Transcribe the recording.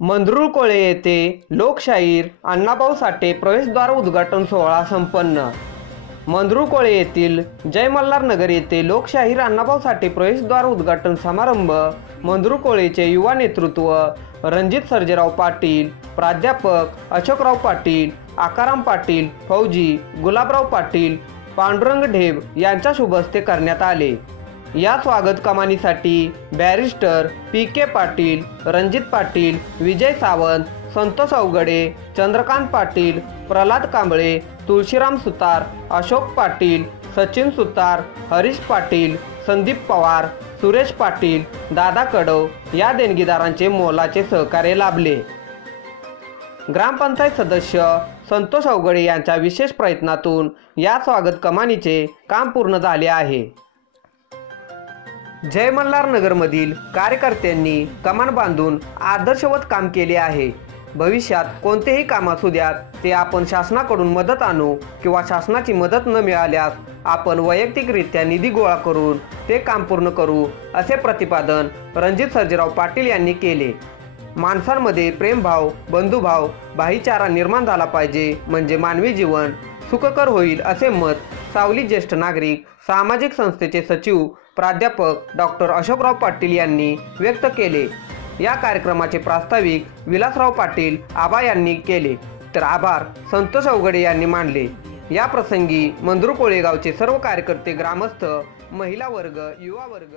मंगरुळकोळे येथे लोकशाहीर अण्णाभाऊ साठे प्रवेशद्वार उद्घाटन सोहळा संपन्न। मंगरुळकोळे येथील जय मल्हार नगर येथे लोकशाहीर अण्णाभाऊ साठे प्रवेशद्वार उद्घाटन समारंभ मंगरुळकोळेचे युवा नेतृत्व रणजित सर्जेराव पाटील, प्राध्यापक अशोकराव पाटील, आकाराम पाटील, फौजी गुलाबराव पाटील, पांडुरंग ढेब यांच्या शुभ हस्ते करण्यात आले। या स्वागत कमानीसाठी बॅरिस्टर पी.के. पाटील, रणजित पाटील, विजय सावंत, संतोष अवघडे, चंद्रकांत पाटील, प्रल्हाद कांबळे, तुळशीराम सुतार, अशोक पाटील, सचिन सुतार, हरीश पाटील, संदीप पवार, सुरेश पाटील, दादा कडव या देणगीदारांचे मोलाचे सहकार्य लाभले। ग्रामपंचायत सदस्य संतोष अवघडे यांच्या विशेष प्रयत्नातून या स्वागत कमानीचे काम पूर्ण झाले आहे। जय मल्हार नगरमधील कार्यकर्त्यांनी कमान बांधून आदर्शवत काम केले आहे। भविष्यात कोणतेही काम असू द्यात ते आपण शासनाकडून मदत आणू किंवा शासनाची मदत न मिळाल्यास आपण वैयक्तिकरित्या निधी गोळा करून ते काम पूर्ण करू, असे प्रतिपादन रणजित सर्जेराव पाटील यांनी केले। माणसांमध्ये प्रेमभाव, बंधुभाव, भाईचारा निर्माण झाला पाहिजे, म्हणजे मानवी जीवन सुखकर होईल, असे मत सावली ज्येष्ठ नागरिक सामाजिक संस्थेचे सचिव प्राध्यापक डॉक्टर अशोकराव पाटील यांनी व्यक्त केले। या कार्यक्रमाचे प्रास्ताविक विलासराव पाटील आबा यांनी केले, तर आभार संतोष अवघडे यांनी मानले। या प्रसंगी मंगरुळकोळे गावचे सर्व कार्यकर्ते, ग्रामस्थ, महिला वर्ग, युवा वर्ग